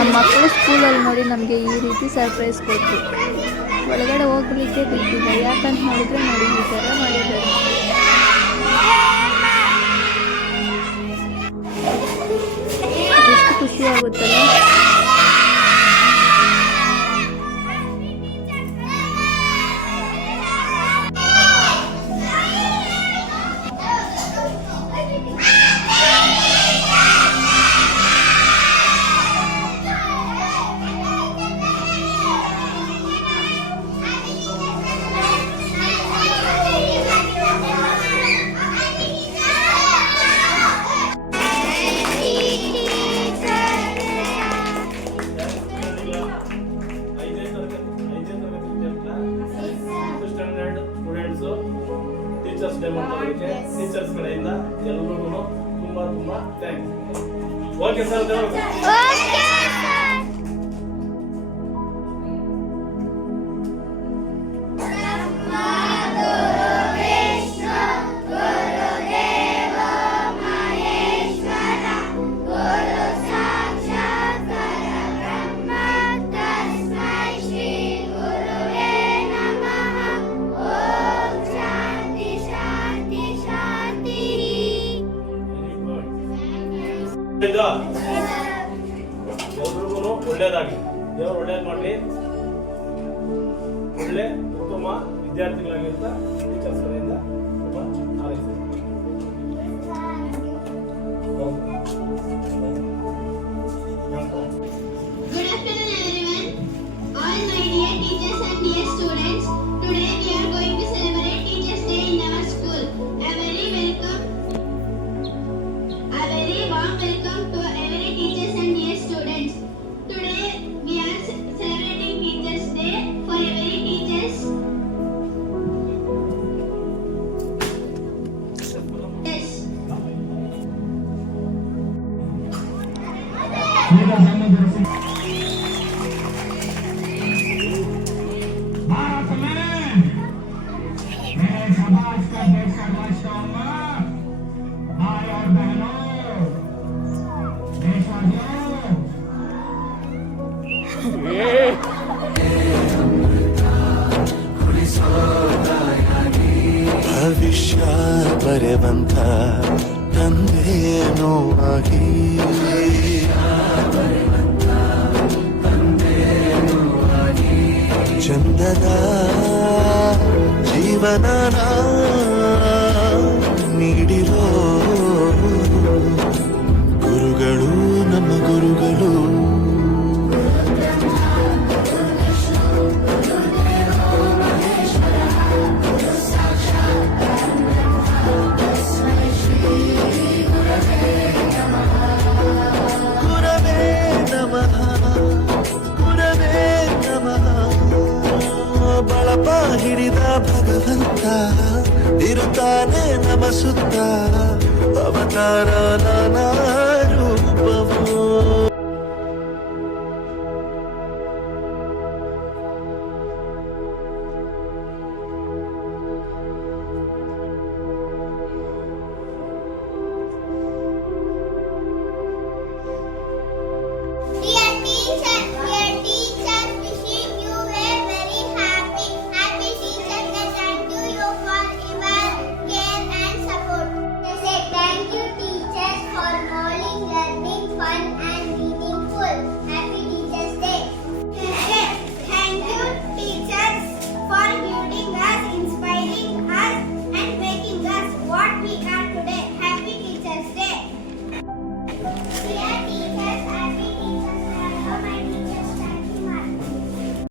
ನಮ್ಮ ಮಕ್ಕಳು ಸ್ಕೂಲಲ್ಲಿ ನೋಡಿ ನಮಗೆ ಈ ರೀತಿ ಸರ್ಪ್ರೈಸ್ ಕೊಟ್ಟರು. ಒಳಗಡೆ ಹೋಗ್ಲಿಕ್ಕೆ ಬಿಟ್ಟಿಲ್ಲ, ಯಾಕಂತ ನೋಡಿದ್ರೆ ನೋಡಿ ಈ ಥರ ಮಾಡಿದ್ದಾರೆ. ಎಷ್ಟು ಖುಷಿ ಆಗುತ್ತಲ್ಲ. ಟೀಚರ್ಸ್ ಕಡೆಯಿಂದ ಎಲ್ಲರಿಗೂ ತುಂಬಾ ತುಂಬಾ ಥ್ಯಾಂಕ್ಸ್. Okay sir. ಎಲ್ರಿಗೂ ಒಳ್ಳೇದಾಗಲಿ, ದೇವರು ಒಳ್ಳೇದು ಮಾಡಲಿ, ಒಳ್ಳೆ ಉತ್ತಮ ವಿದ್ಯಾರ್ಥಿಗಳಾಗಿ ಅಂತ ಟೀಚರ್ಸ್ ಕಡೆಯಿಂದ ತುಂಬಾ ಹಾರೈಸ್ತೀನಿ. Good afternoon everyone. All my dear teachers and dear students, today we are going to celebrate Teachers Day in our school. A very warm welcome to every teachers and dear students. Today we are celebrating Teachers Day for every teachers. Yes. ಭವಿಷ್ಯ ಬರೆವಂತ ತಂದೆಯೇನೋ ಆಗಿ ಚಂದದ ಜೀವನ ನೀಡಿರೋ ಗುರುಗಳು ನಮ್ಮ ಗುರುಗಳು. ಬಳಪ ಹಿಡಿದ ಭಗವಂತ ಇರುತ್ತಾನೆ ನಮ ಸುತ್ತ ಅವತಾರ ನಾನಾ ರೂಪವು